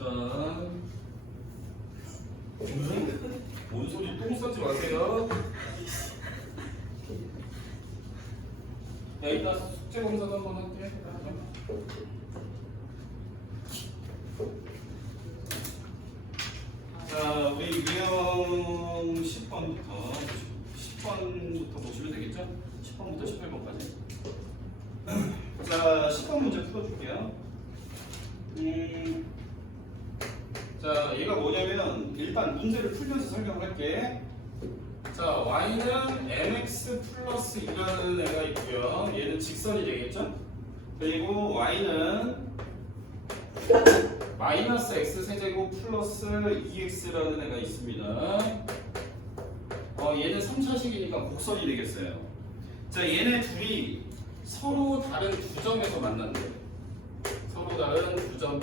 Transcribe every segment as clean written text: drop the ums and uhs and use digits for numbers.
자, 뭔 소리 똥 싸지 마세요. 야, 이따 숙제 검사도 한번 할게. 자, 우리 유형 10번부터 보시면 되겠죠? 10번부터 18번까지. 자, 10번 문제 풀어줄게요. 자, 얘가 뭐냐면 일단 문제를 풀면서 설명을 할게. 자, y는 mx 플러스 2라는 애가 있고요. 얘는 직선이 되겠죠? 그리고 y는 마이너스 x 세제곱 플러스 2x라는 애가 있습니다. 얘는 3차식이니까 곡선이 되겠어요. 자, 얘네 둘이 서로 다른 두 점에서 만난대요. 서로 다른 두 점.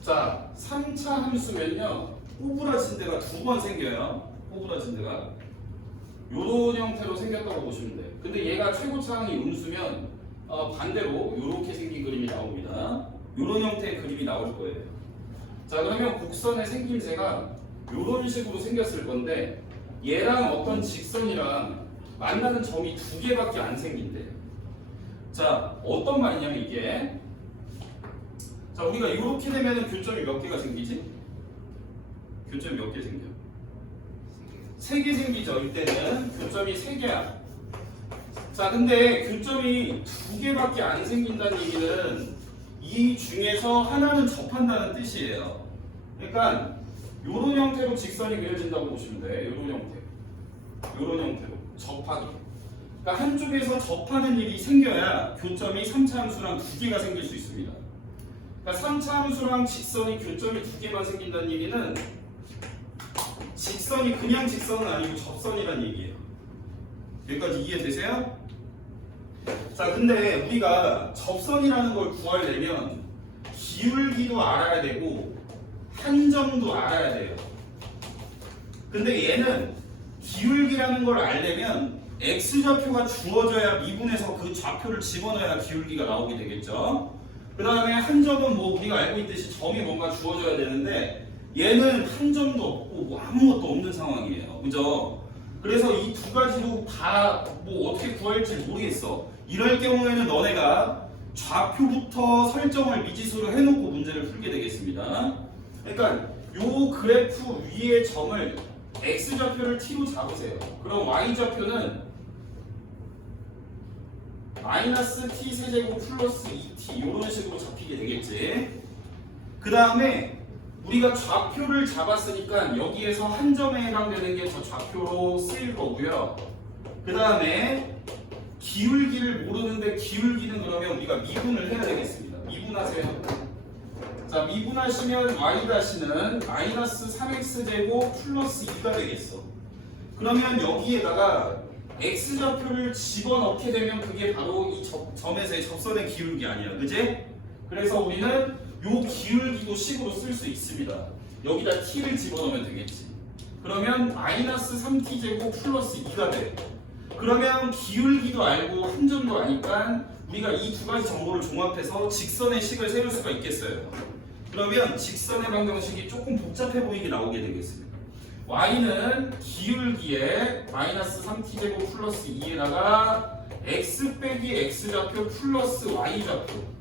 자, 3차 함수면요, 꼬부라진 데가 두 번 생겨요. 꼬부라진 데가 요런 형태로 생겼다고 보시면 돼요. 근데 얘가 최고차항이 음수면 반대로 이렇게 생긴 그림이 나옵니다. 이런 형태의 그림이 나올 거예요. 자, 그러면 곡선의 생김새가 이런 식으로 생겼을 건데 얘랑 어떤 직선이랑 만나는 점이 두 개밖에 안 생긴대요. 자, 어떤 말이냐면 이게, 자, 우리가 이렇게 되면 교점이 몇 개가 생기지? 교점이 몇 개 생겨? 3개 생기죠. 이때는 교점이 3개야. 자, 근데 교점이 2개밖에 안 생긴다는 얘기는 이 중에서 하나는 접한다는 뜻이에요. 그러니까 요런 형태로 직선이 그려진다고 보시면 돼. 요런 형태. 요런 형태로 접하기. 그러니까 한쪽에서 접하는 일이 생겨야 교점이 3차 함수랑 2개가 생길 수 있습니다. 그러니까 3차 함수랑 직선이 교점이 2개만 생긴다는 얘기는 직선이 그냥 직선은 아니고 접선이라는 얘기예요. 여기까지 이해되세요? 자, 근데 우리가 접선이라는 걸 구하려면 기울기도 알아야 되고 한 점도 알아야 돼요. 근데 얘는 기울기라는 걸 알려면 x좌표가 주어져야 미분해서 그 좌표를 집어넣어야 기울기가 나오게 되겠죠. 그 다음에 한 점은 뭐 우리가 알고 있듯이 점이 뭔가 주어져야 되는데 얘는 한 점도 없고 뭐 아무것도 없는 상황이에요. 그죠? 그래서 이 두 가지도 다 뭐 어떻게 구할지 모르겠어. 이럴 경우에는 너네가 좌표부터 설정을 미지수로 해놓고 문제를 풀게 되겠습니다. 그러니까 요 그래프 위의 점을 x좌표를 t로 잡으세요. 그럼 y좌표는 마이너스 t 세제곱 플러스 2t 이런 식으로 잡히게 되겠지. 그 다음에 우리가 좌표를 잡았으니까 여기에서 한 점에 해당되는 게 저 좌표로 쓰일 거고요. 그 다음에 기울기를 모르는데 기울기는 그러면 우리가 미분을 해야 되겠습니다. 미분하세요. 자, 미분하시면 y-는 마이너스 3x제곱 플러스 2가 되겠어. 그러면 여기에다가 x좌표를 집어넣게 되면 그게 바로 이 점에서의 접선의 기울기 아니야. 그지? 그래서 우리는 요 기울기도 식으로 쓸 수 있습니다. 여기다 t를 집어넣으면 되겠지. 그러면 마이너스 3t제곱 플러스 2가 돼. 그러면 기울기도 알고 한 점도 아니까 우리가 이 두 가지 정보를 종합해서 직선의 식을 세울 수가 있겠어요. 그러면 직선의 방정식이 조금 복잡해 보이게 나오게 되겠습니다. y는 기울기에 마이너스 3t제곱 플러스 2에다가 x 빼기 x좌표 플러스 y좌표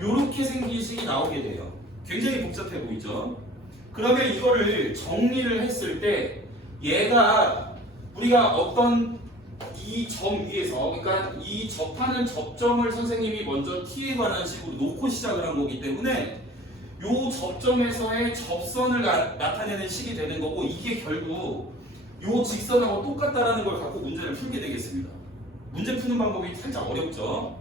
요렇게 생긴 식이 나오게 돼요. 굉장히 복잡해 보이죠? 그러면 이거를 정리를 했을 때 얘가 우리가 어떤 이 점 위에서, 그러니까 이 접하는 접점을 선생님이 먼저 t에 관한 식으로 놓고 시작을 한 거기 때문에 요 접점에서의 접선을 나타내는 식이 되는 거고, 이게 결국 요 직선하고 똑같다라는 걸 갖고 문제를 풀게 되겠습니다. 문제 푸는 방법이 살짝 어렵죠.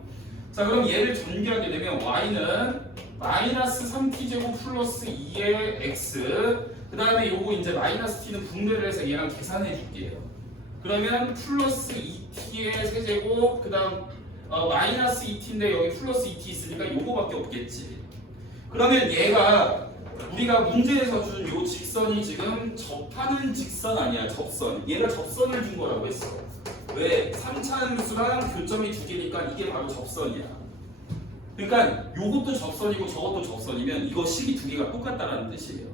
자, 그럼 얘를 전개하게 되면 y는 마이너스 3t제곱 플러스 2의 x, 그 다음에 요거 이제 마이너스 t는 분배를 해서 얘랑 계산해 줄게요. 그러면 플러스 2t의 세제곱, 그 다음 마이너스 2t인데 여기 플러스 2t 있으니까 요거밖에 없겠지. 그러면 얘가 우리가 문제에서 준 요 직선이 지금 접하는 직선 아니야, 접선. 얘가 접선을 준 거라고 했어. 왜? 3차 함수랑 교점이 2개니까 이게 바로 접선이야. 그러니까 요것도 접선이고 저것도 접선이면 이거 식이 두 개가 똑같다라는 뜻이에요.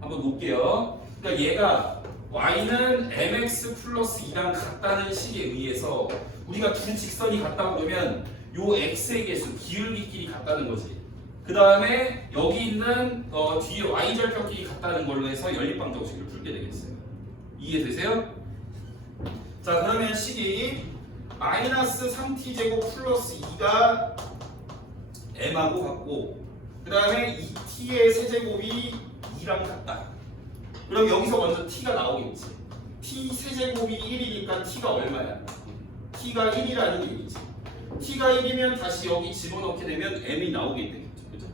한번 놓을게요. 그러니까 얘가 y는 mx 플러스 2랑 같다는 식에 의해서 우리가 두 직선이 같다고 그러면 요 x의 개수, 기울기끼리 같다는 거지. 그 다음에 여기 있는 뒤에 y절편끼리 같다는 걸로 해서 연립방정식을 풀게 되겠어요. 이해되세요? 자, 그러면 식이 마이너스 3t제곱 플러스 2가 m하고 같고 그 다음에 2t의 세제곱이 2랑 같다. 그럼 여기서 먼저 t가 나오겠지. t 세제곱이 1이니까 t가 얼마야? t가 1이라는 얘기지. t가 1이면 다시 여기 집어넣게 되면 m이 나오게 되겠죠. 그죠?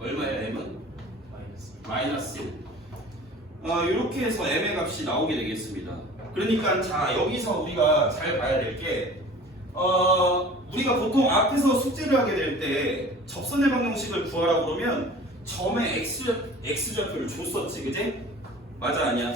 얼마야 m은? 마이너스 1. 이렇게 해서 m의 값이 나오게 되겠습니다. 그러니까 자 여기서 우리가 잘 봐야 될 게 우리가 보통 앞에서 숙제를 하게 될 때 접선의 방정식을 구하라고 그러면 점의 x좌표를 줬었지, 그지? 맞아 아니야?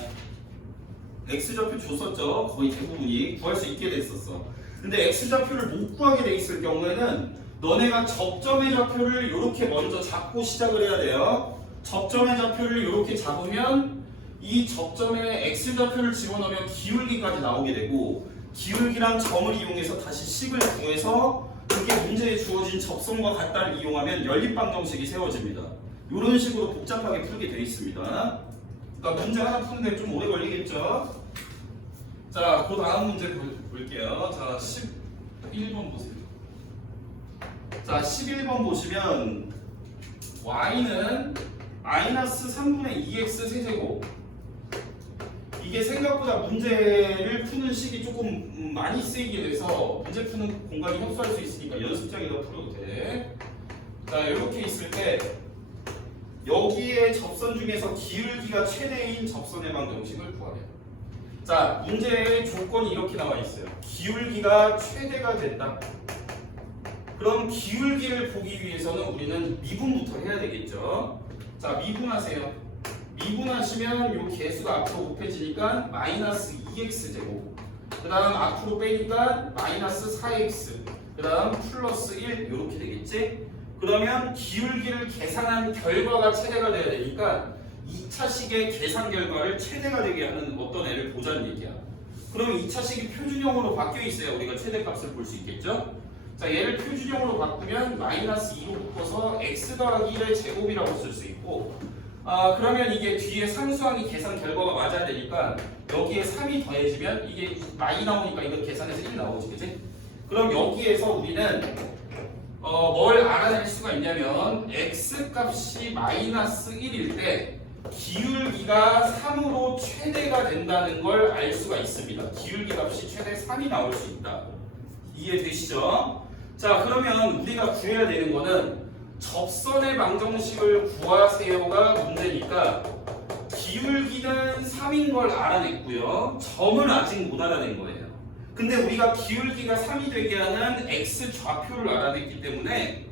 x좌표 줬었죠. 거의 대부분이 구할 수 있게 됐었어. 근데 x좌표를 못 구하게 돼 있을 경우에는 너네가 접점의 좌표를 이렇게 먼저 잡고 시작을 해야 돼요. 접점의 좌표를 이렇게 잡으면 이 접점에 x좌표를 집어넣으면 기울기까지 나오게 되고 기울기랑 점을 이용해서 다시 식을 구해서 그게 문제에 주어진 접선과 같다를 이용하면 연립방정식이 세워집니다. 이런 식으로 복잡하게 풀게 되어 있습니다. 그러니까 문제 하나 푸는데 좀 오래 걸리겠죠? 자, 그 다음 문제 볼게요. 자, 11번 보세요. 자, 11번 보시면 y는 마이너스 3분의 2x 세제곱. 이게 생각보다 문제를 푸는 식이 조금 많이 쓰이게 돼서 문제 푸는 공간이 협소할 수 있으니까 연습장에다 풀어도 돼. 자, 이렇게 있을 때 여기에 접선 중에서 기울기가 최대인 접선의 방정식을 구하래요. 자, 문제의 조건이 이렇게 나와 있어요. 기울기가 최대가 된다. 그럼 기울기를 보기 위해서는 우리는 미분부터 해야 되겠죠. 자, 미분하세요. 미분하시면 요 개수가 앞으로 곱해지니까 마이너스 2x제곱, 그 다음 앞으로 빼니까 마이너스 4x, 그 다음 플러스 1 이렇게 되겠지? 그러면 기울기를 계산한 결과가 최대가 돼야 되니까 2차식의 계산 결과를 최대가 되게 하는 어떤 애를 보자는 얘기야. 그러면 2차식이 표준형으로 바뀌어 있어야 우리가 최대값을 볼 수 있겠죠? 자, 얘를 표준형으로 바꾸면 마이너스 2로 바꿔서 x 더하기 1의 제곱이라고 쓸 수 있고 그러면 이게 뒤에 상수항이 계산 결과가 맞아야 되니까 여기에 3이 더해지면 이게 많이 나오니까 이거 계산해서 1 나오지, 그치? 그럼 여기에서 우리는 뭘 알아낼 수가 있냐면 x 값이 마이너스 1일 때 기울기가 3으로 최대가 된다는 걸 알 수가 있습니다. 기울기 값이 최대 3이 나올 수 있다. 이해되시죠? 자, 그러면 우리가 구해야 되는 거는 접선의 방정식을 구하세요가 문제니까 기울기는 3인 걸 알아냈고요. 점을 아직 못 알아낸 거예요. 근데 우리가 기울기가 3이 되게 하는 x 좌표를 알아냈기 때문에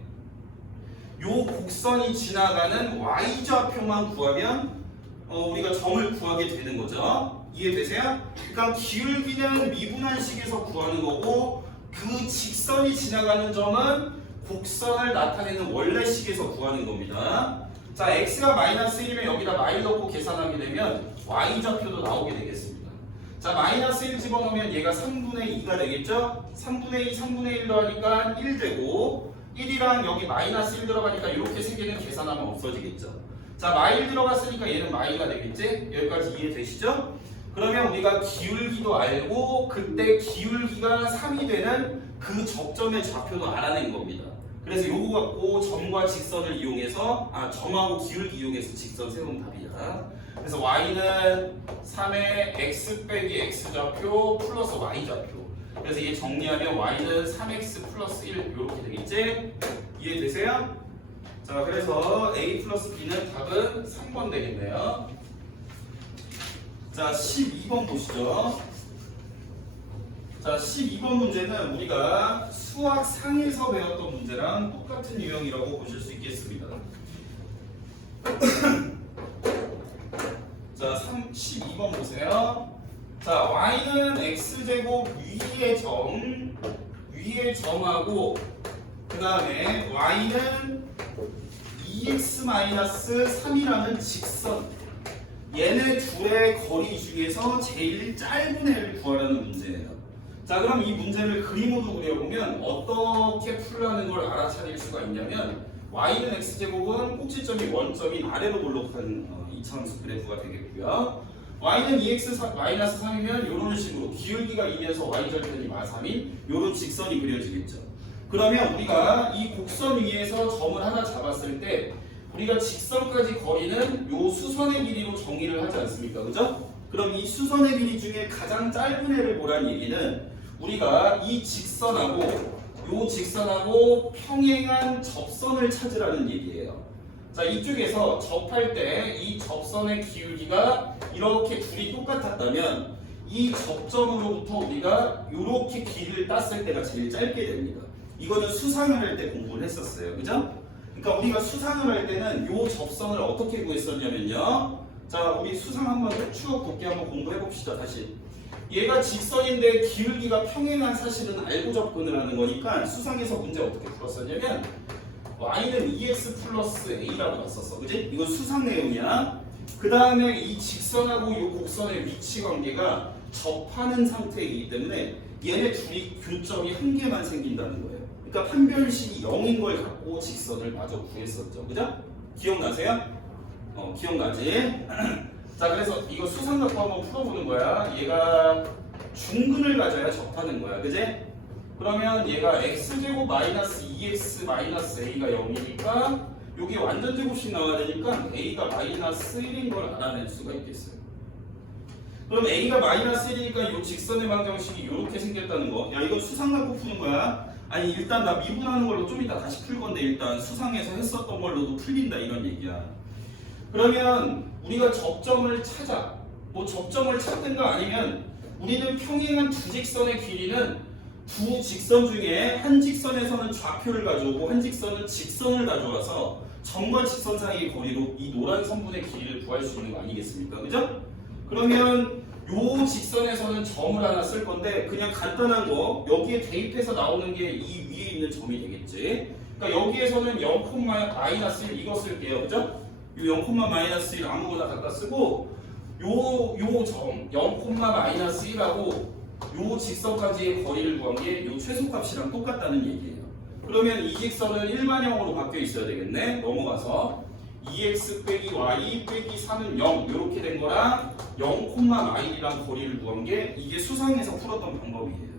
요 곡선이 지나가는 y 좌표만 구하면 우리가 점을 구하게 되는 거죠. 이해되세요? 그러니까 기울기는 미분한 식에서 구하는 거고 그 직선이 지나가는 점은 곡선을 나타내는 원래 식에서 구하는 겁니다. 자, x가 마이너스 1이면 여기다 마일 넣고 계산하게 되면 y 좌표도 나오게 되겠습니다. 자, 마이너스 1 집어넣으면 얘가 3분의 2가 되겠죠? 3분의 2, 3분의 1 더하니까 1 되고 1이랑 여기 마이너스 1 들어가니까 이렇게 세 개는 계산하면 없어지겠죠. 자, 마일 들어갔으니까 얘는 마이가 되겠지? 여기까지 이해되시죠? 그러면 우리가 기울기도 알고 그때 기울기가 3이 되는 그 접점의 좌표도 알아낸 겁니다. 그래서 요거 갖고 점과 직선을 이용해서 점하고 기울기 이용해서 직선 세우는 답이야. 그래서 y는 3의 x 빼기 x 좌표 플러스 y 좌표. 그래서 이게 정리하면 y는 3x 플러스 1 이렇게 되겠지? 이해되세요? 자, 그래서 a 플러스 b는 답은 3번 되겠네요. 자, 12번 보시죠. 자, 12번 문제는 우리가 수학 상에서 배웠던 문제랑 똑같은 유형이라고 보실 수 있겠습니다. 자, 12번 보세요. 자, y는 x제곱 위의 점하고 그 그 다음에 y는 2x-3이라는 직선. 얘네 둘의 거리 중에서 제일 짧은 애를 구하라는 문제예요. 자, 그럼 이 문제를 그림으로 그려보면 어떻게 풀라는 걸 알아차릴 수가 있냐면 y는 x제곱은 꼭지점이 원점인 아래로 볼록한 이차함수 그래프가 되겠고요. y는 2x-3이면 이런 식으로 기울기가 2에서 y절편이 마3인 이런 직선이 그려지겠죠. 그러면 우리가 이 곡선 위에서 점을 하나 잡았을 때 우리가 직선까지 거리는 요 수선의 길이로 정의를 하지 않습니까? 그죠? 그럼 이 수선의 길이 중에 가장 짧은 애를 보란 얘기는 우리가 이 직선하고 요 직선하고 평행한 접선을 찾으라는 얘기예요. 자, 이쪽에서 접할 때 이 접선의 기울기가 이렇게 둘이 똑같았다면 이 접점으로부터 우리가 이렇게 길이를 땄을 때가 제일 짧게 됩니다. 이거는 수상을 할 때 공부를 했었어요. 그죠? 그러니까 우리가 수상을 할 때는 이 접선을 어떻게 구했었냐면요. 자, 우리 수상 한번 추억 돋게 한번 공부해 봅시다. 다시. 얘가 직선인데 기울기가 평행한 사실은 알고 접근을 하는 거니까 수상에서 문제 어떻게 풀었었냐면 y는 2x 플러스 a라고 봤었어. 그지? 이건 수상 내용이야. 그 다음에 이 직선하고 이 곡선의 위치 관계가 접하는 상태이기 때문에 얘네 둘이 교점이 한 개만 생긴다는 거예요. 그러니까 판별식이 0인 걸 갖고 직선을 마저 구했었죠. 그죠? 기억나세요? 기억나지? 자, 그래서 이거 수상 갖고 한번 풀어보는 거야. 얘가 중근을 가져야 접하는 거야. 그지? 그러면 얘가 x제곱 마이너스 2x 마이너스 a가 0이니까 여기 완전 제곱씩 나와야 되니까 a가 마이너스 1인 걸 알아낼 수가 있겠어요. 그럼 a가 마이너스 1이니까 이 직선의 방정식이 이렇게 생겼다는 거. 야, 이거 수상 갖고 푸는 거야? 아니, 일단 나 미분하는 걸로 좀 이따 다시 풀 건데 일단 수상에서 했었던 걸로도 풀린다 이런 얘기야. 그러면 우리가 접점을 찾아. 뭐 접점을 찾든가 아니면 우리는 평행한 두 직선의 길이는 두 직선 중에 한 직선에서는 좌표를 가져오고 한 직선은 직선을 가져와서 점과 직선 사이의 거리로 이 노란 선분의 길이를 구할 수 있는 거 아니겠습니까? 그죠? 그러면 요 직선에서는 점을 하나 쓸 건데 그냥 간단한 거 여기에 대입해서 나오는 게 이 위에 있는 점이 되겠지. 그러니까 여기에서는 0,-1 이거 쓸게요. 그죠? 요 0,-1 아무거나 갖다 쓰고 요 점 0,-1하고 요 직선까지의 거리를 구한 게 요 최소값이랑 똑같다는 얘기예요. 그러면 이 직선은 일반형으로 바뀌어 있어야 되겠네. 넘어가서 2x 빼기 y 빼기 3은 0 이렇게 된 거랑 0,1이랑 거리를 구한 게 이게 수상에서 풀었던 방법이에요.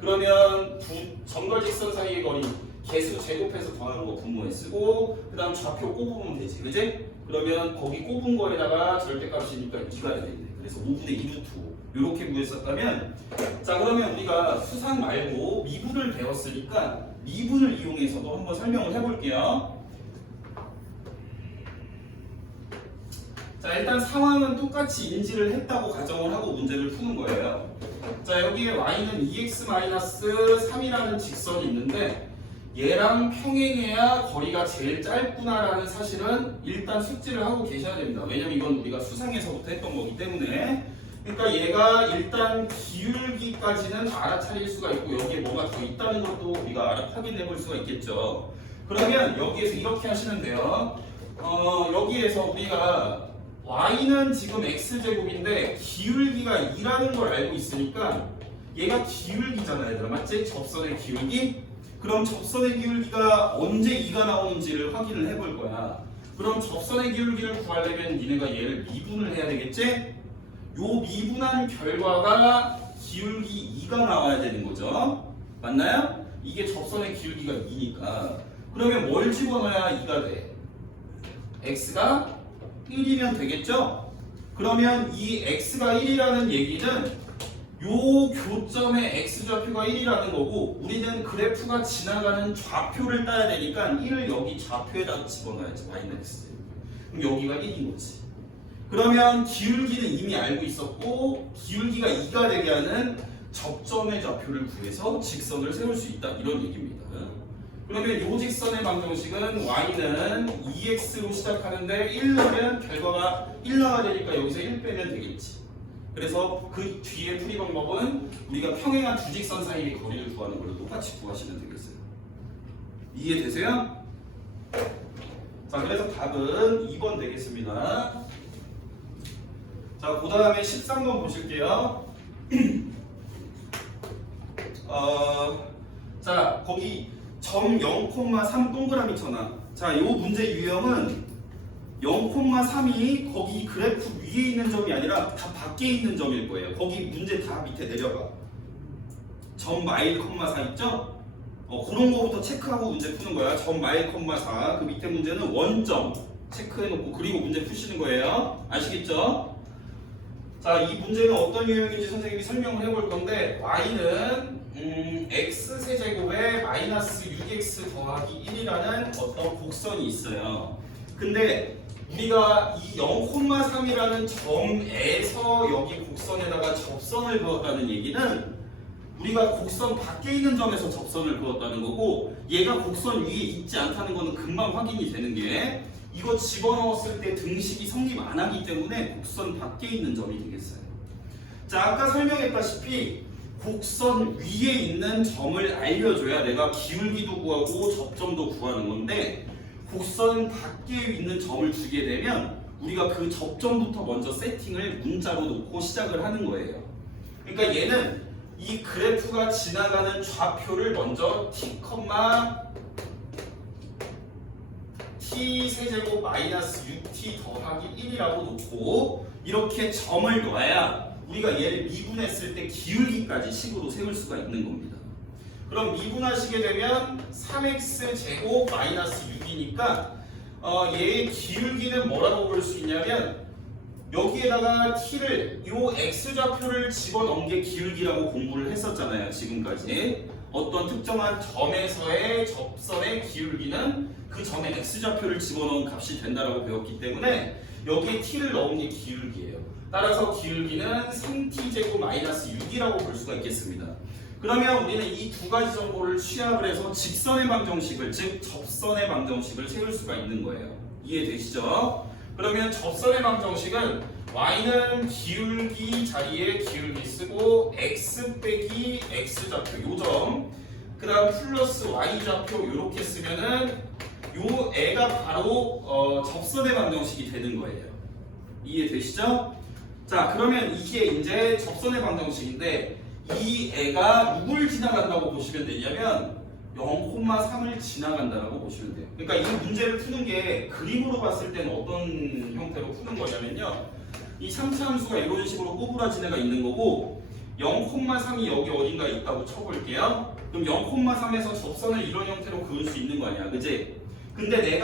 그러면 두 점과 직선 사이의 거리 개수 제곱해서 더하는 거 분모에 쓰고 그 다음 좌표 꼽으면 되지. 그지? 그러면 거기 꼽은 거에다가 절대값이니까 2가 되겠네. 그래서 5분의 2루트 5 이렇게 구했었다면 자, 그러면 우리가 수상 말고 미분을 배웠으니까 미분을 이용해서도 한번 설명을 해볼게요. 자, 일단 상황은 똑같이 인지를 했다고 가정을 하고 문제를 푸는 거예요. 자, 여기에 y는 2x-3이라는 직선이 있는데 얘랑 평행해야 거리가 제일 짧구나라는 사실은 일단 숙지를 하고 계셔야 됩니다. 왜냐면 이건 우리가 수상에서부터 했던 거기 때문에. 그러니까 얘가 일단 기울기까지는 알아차릴 수가 있고 여기에 뭐가 더 있다는 것도 우리가 확인해 볼 수가 있겠죠. 그러면 여기에서 이렇게 하시면 돼요. 여기에서 우리가 y는 지금 x제곱인데 기울기가 2라는 걸 알고 있으니까 얘가 기울기잖아요, 얘들아. 맞지? 접선의 기울기? 그럼 접선의 기울기가 언제 2가 나오는지를 확인을 해볼 거야. 그럼 접선의 기울기를 구하려면 니네가 얘를 미분을 해야 되겠지? 요 미분한 결과가 기울기 2가 나와야 되는 거죠. 맞나요? 이게 접선의 기울기가 2니까. 그러면 뭘 집어넣어야 2가 돼? x가 1이면 되겠죠? 그러면 이 x가 1이라는 얘기는 요 교점의 x좌표가 1이라는 거고 우리는 그래프가 지나가는 좌표를 따야 되니까 1을 여기 좌표에다 집어넣어야지. 마이너스. 그럼 여기가 1인 거지. 그러면 기울기는 이미 알고 있었고 기울기가 2가 되게 하는 접점의 좌표를 구해서 직선을 세울 수 있다. 이런 얘기입니다. 그러면 이 직선의 방정식은 y는 2x로 시작하는데 1 넣으면 결과가 1 나와야 되니까 여기서 1 빼면 되겠지. 그래서 그 뒤에 풀이 방법은 우리가 평행한 두 직선 사이의 거리를 구하는 걸로 똑같이 구하시면 되겠어요. 이해되세요? 자, 그래서 답은 2번 되겠습니다. 자, 그 다음에 13번 보실게요. 자, 거기 점 0,3 동그라미 쳐놔. 자, 요 문제 유형은 0,3이 거기 그래프 위에 있는 점이 아니라 다 밖에 있는 점일 거예요. 거기 문제 다 밑에 내려가. 점 마일, 4 있죠? 그런 거부터 체크하고 문제 푸는 거야. 점 마일, 4. 그 밑에 문제는 원점 체크해놓고 그리고 문제 푸시는 거예요. 아시겠죠? 자, 이 문제는 어떤 유형인지 선생님이 설명을 해볼 건데 y는 x세제곱에 마이너스 6x 더하기 1이라는 어떤 곡선이 있어요. 근데 우리가 이 0,3이라는 점에서 여기 곡선에다가 접선을 그었다는 얘기는 우리가 곡선 밖에 있는 점에서 접선을 그었다는 거고, 얘가 곡선 위에 있지 않다는 거는 금방 확인이 되는 게 이거 집어넣었을 때 등식이 성립 안 하기 때문에 곡선 밖에 있는 점이 되겠어요. 자, 아까 설명했다시피 곡선 위에 있는 점을 알려줘야 내가 기울기도 구하고 접점도 구하는 건데, 곡선 밖에 있는 점을 주게 되면 우리가 그 접점부터 먼저 세팅을 문자로 놓고 시작을 하는 거예요. 그러니까 얘는 이 그래프가 지나가는 좌표를 먼저 t 세제곱 마이너스 6t 더하기 1이라고 놓고 이렇게 점을 놔야 우리가 얘를 미분했을 때 기울기까지 식으로 세울 수가 있는 겁니다. 그럼 미분하시게 되면 3x 제곱 마이너스 6이니까 얘의 기울기는 뭐라고 볼 수 있냐면, 여기에다가 t를 요 x좌표를 집어넣은 게 기울기라고 공부를 했었잖아요. 지금까지 어떤 특정한 점에서의 접선의 기울기는 그 점에 x좌표를 집어넣은 값이 된다라고 배웠기 때문에 여기에 t를 넣은 게 기울기예요. 따라서 기울기는 3t제곱 마이너스 6이라고 볼 수가 있겠습니다. 그러면 우리는 이 두 가지 정보를 취합을 해서 직선의 방정식을, 즉 접선의 방정식을 세울 수가 있는 거예요. 이해되시죠? 그러면 접선의 방정식은 y는 기울기 자리에 기울기 쓰고 x 빼기 x좌표 요점, 그 다음 플러스 y좌표 이렇게 쓰면은 요 애가 바로 접선의 방정식이 되는 거예요. 이해되시죠? 자, 그러면 이게 이제 접선의 방정식인데 이 애가 누굴 지나간다고 보시면 되냐면 0,3을 지나간다라고 보시면 돼요. 그러니까 이 문제를 푸는 게 그림으로 봤을 때는 어떤 형태로 푸는 거냐면요, 이 3차 함수가 이런 식으로 꼬부라진 애가 있는 거고 0,3이 여기 어딘가 있다고 쳐볼게요. 그럼 0,3에서 접선을 이런 형태로 그을 수 있는 거 아니야, 그지? 근데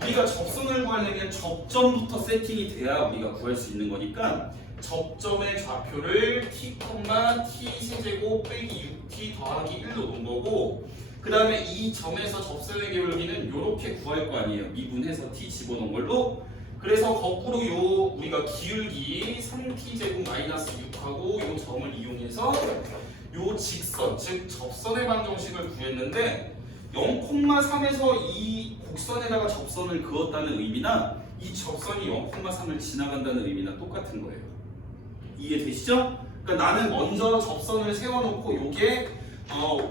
우리가 접선을 구하려면 접점부터 세팅이 돼야 우리가 구할 수 있는 거니까 접점의 좌표를 t, t세제곱 빼기 6t 더하기 1로 놓은 거고, 그 다음에 이 점에서 접선의 기울기는 이렇게 구할 거 아니에요. 미분해서 t 집어넣은 걸로. 그래서 거꾸로 우리가 기울기 3t제곱 마이너스 6하고 요 점을 이용해서 요 직선, 즉 접선의 방정식을 구했는데 0,3에서 이 곡선에다가 접선을 그었다는 의미나 이 접선이 0,3을 지나간다는 의미나 똑같은 거예요. 이해되시죠? 그러니까 나는 먼저 접선을 세워놓고 요게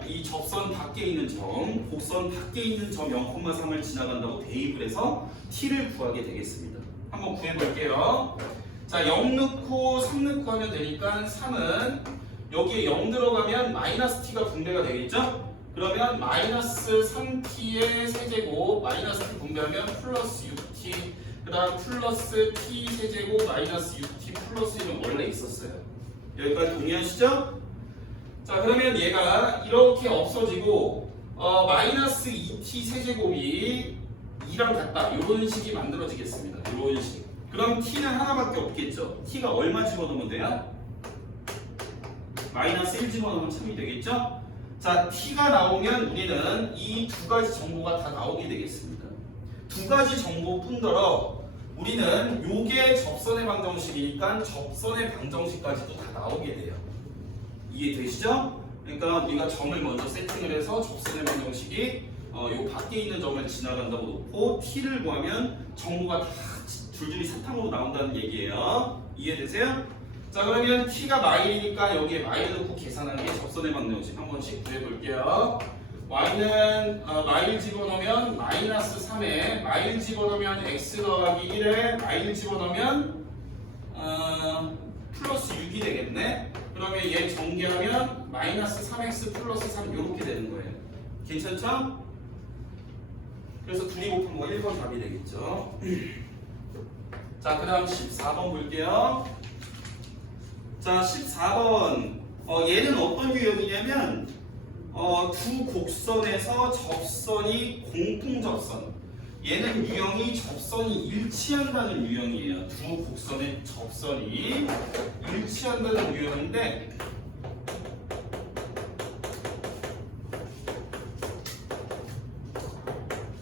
이 접선 밖에 있는 점, 곡선 밖에 있는 점 0,3을 지나간다고 대입을 해서 t를 구하게 되겠습니다. 한번 구해볼게요. 자, 0 넣고 3 넣고 하면 되니까 3은 여기에 0 들어가면 마이너스 t가 분배가 되겠죠? 그러면 마이너스 3t의 세제곱 마이너스 t 분배하면 플러스 6t, 그 다음 플러스 t 세제곱 마이너스 6t 플러스 1은 원래 있었어요. 여기까지 동의하시죠? 자, 그러면 얘가 이렇게 없어지고 마이너스 2t 세제곱이 2랑 같다, 이런 식이 만들어지겠습니다. 이런 식. 그럼 t는 하나밖에 없겠죠. t가 얼마 집어넣으면 돼요? 마이너스 1 집어넣으면 참이 되겠죠? 자, t가 나오면 우리는 이 두 가지 정보가 다 나오게 되겠습니다. 두 가지 정보뿐더러 우리는 요게 접선의 방정식이니까 접선의 방정식까지도 다 나오게 돼요. 이해되시죠? 그러니까 우리가 점을 먼저 세팅을 해서 접선의 방정식이 요 밖에 있는 점을 지나간다고 놓고 t를 구하면 정보가 다 줄줄이 사탕으로 나온다는 얘기예요. 이해되세요? 자, 그러면 t가 마일이니까 여기에 마일 넣고 계산하는 게 접선의 방정식. 한 번씩 구해볼게요. y는 마일 집어넣으면 마이너스 3에 마일 집어넣으면 x 더하기 1에 마일 집어넣으면 플러스 6이 되겠네. 그러면 얘 전개하면 마이너스 3x 플러스 3 이렇게 되는 거예요. 괜찮죠? 그래서 둘이 곱한 거 1번 답이 되겠죠. 자, 그 다음 14번 볼게요. 자, 14번. 얘는 어떤 유형이냐면, 두 곡선에서 접선이 공통접선. 얘는 유형이 접선이 일치한다는 유형이에요. 두 곡선의 접선이 일치한다는 유형인데,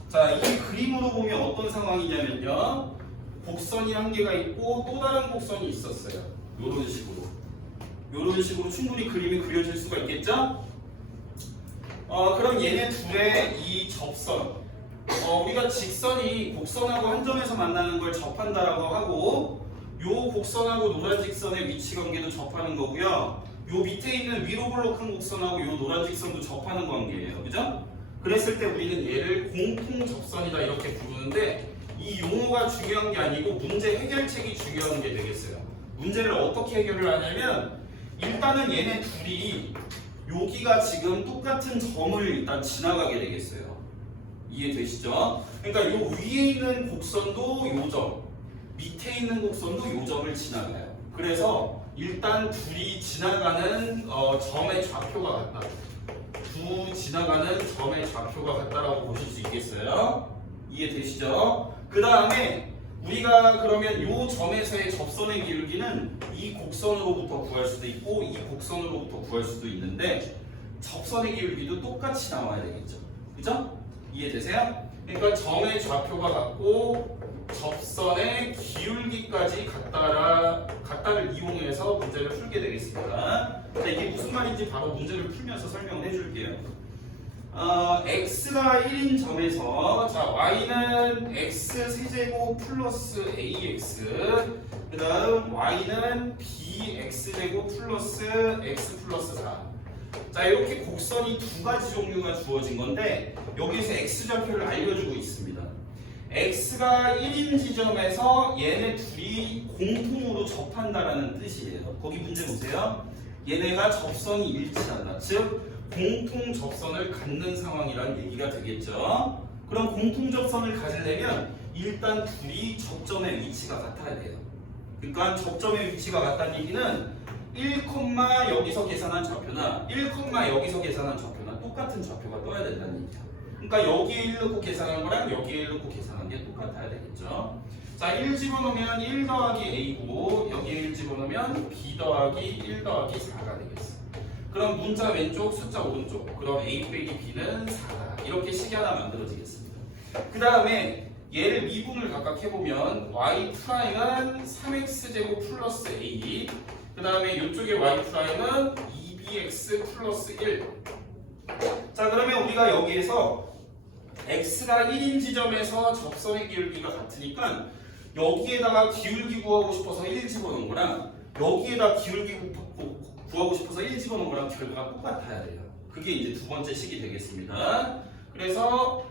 자, 이 그림으로 보면 어떤 상황이냐면요. 곡선이 한 개가 있고 또 다른 곡선이 있었어요. 요런 식으로. 요런 식으로 충분히 그림이 그려질 수가 있겠죠? 그럼 얘네 둘의 이 접선. 우리가 직선이 곡선하고 한 점에서 만나는 걸 접한다라고 하고 요 곡선하고 노란 직선의 위치 관계도 접하는 거고요. 요 밑에 있는 위로 블록한 곡선하고 요 노란 직선도 접하는 관계예요. 그죠? 그랬을 때 우리는 얘를 공통 접선이다 이렇게 부르는데 이 용어가 중요한 게 아니고 문제 해결책이 중요한 게 되겠어요. 문제를 어떻게 해결을 하냐면 일단은 얘네 둘이 여기가 지금 똑같은 점을 일단 지나가게 되겠어요. 이해되시죠? 그러니까 요 위에 있는 곡선도 요 점, 밑에 있는 곡선도 요 점을 지나가요. 그래서 일단 둘이 지나가는 점의 좌표가 같다. 두 지나가는 점의 좌표가 같다라고 보실 수 있겠어요? 이해되시죠? 그 다음에 우리가 그러면 이 점에서의 접선의 기울기는 이 곡선으로부터 구할 수도 있고 이 곡선으로부터 구할 수도 있는데 접선의 기울기도 똑같이 나와야 되겠죠. 그죠? 이해되세요? 그러니까 점의 좌표가 같고 접선의 기울기까지 같다를 이용해서 문제를 풀게 되겠습니다. 자, 이게 무슨 말인지 바로 문제를 풀면서 설명을 해줄게요. x가 1인 점에서 자 y는 x 세제곱 플러스 ax 그 다음 y는 bx제곱 플러스 x 플러스 4. 자, 이렇게 곡선이 두 가지 종류가 주어진 건데 여기서 x좌표를 알려주고 있습니다. x가 1인 지점에서 얘네 둘이 공통으로 접한다라는 뜻이에요. 거기 문제 보세요. 얘네가 접선이 일치한다. 즉 공통 접선을 갖는 상황이란 얘기가 되겠죠. 그럼 공통 접선을 가지려면 일단 둘이 접점의 위치가 같아야 돼요. 그러니까 접점의 위치가 같다는 얘기는 1, 여기서 계산한 좌표나 1, 여기서 계산한 좌표나 똑같은 좌표가 떠야 된다는 얘기죠. 그러니까 여기에 1 넣고 계산한 거랑 여기에 1 넣고 계산한 게 똑같아야 되겠죠. 자, 1 집어넣으면 1 더하기 a고 여기에 1 집어넣으면 b 더하기 1 더하기 4가 되겠어. 그럼 문자 왼쪽, 숫자 오른쪽. 그럼 a 빼기 b는 4다. 이렇게 식이 하나 만들어지겠습니다. 그 다음에 얘를 미분을 각각 해보면 y 프라임은 3x제곱 플러스 a. 그 다음에 이쪽에 y 프라임은 2bx 플러스 1. 자, 그러면 우리가 여기에서 x가 1인 지점에서 접선의 기울기가 같으니까 여기에다가 기울기 구하고 싶어서 1 집어넣은 거랑 여기에다 기울기 구하고 싶어서 1 집어넣은 거랑 결과가 똑같아야 돼요. 그게 이제 두 번째 식이 되겠습니다. 그래서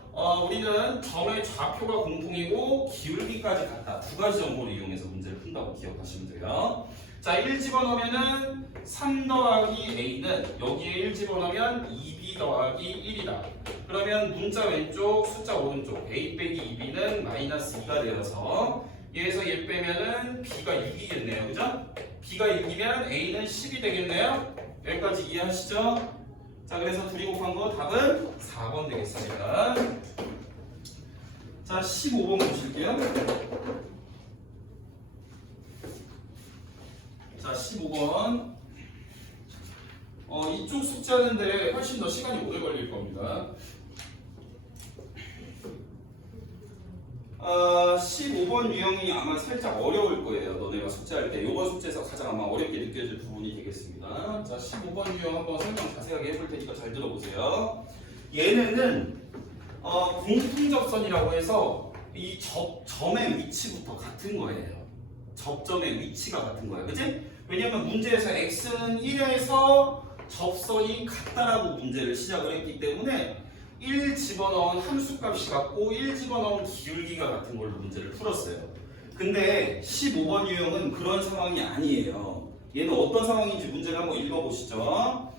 우리는 점의 좌표가 공통이고 기울기까지 같다. 두 가지 정보를 이용해서 문제를 푼다고 기억하시면 돼요. 자, 1 집어넣으면 3 더하기 a는 여기에 1 집어넣으면 2b 더하기 1이다. 그러면 문자 왼쪽, 숫자 오른쪽 a 빼기 2b는 마이너스 2가 되어서 얘에서 얘 빼면은 b가 6이겠네요. 그죠? b가 6이면 a는 10이 되겠네요. 여기까지 이해하시죠? 자, 그래서 둘이 곱한 거 답은 4번 되겠습니다. 자, 15번 보실게요. 자, 15번. 이쪽 숙제하는데 훨씬 더 시간이 오래 걸릴 겁니다. 15번 유형이 아마 살짝 어려울 거예요. 너네가 숙제할 때. 이번 숙제에서 가장 아마 어렵게 느껴질 부분이 되겠습니다. 자, 15번 유형 한번 설명 자세하게 해볼 테니까 잘 들어보세요. 얘네는 공통접선이라고 해서 이 점의 위치부터 같은 거예요. 접점의 위치가 같은 거예요. 그치? 왜냐면 문제에서 x는 1에서 접선이 같다라고 문제를 시작을 했기 때문에 집어넣은 함수값이 같고 1 집어넣은 기울기가 같은 걸로 문제를 풀었어요. 근데 15번 유형은 그런 상황이 아니에요. 얘는 어떤 상황인지 문제를 한번 읽어보시죠.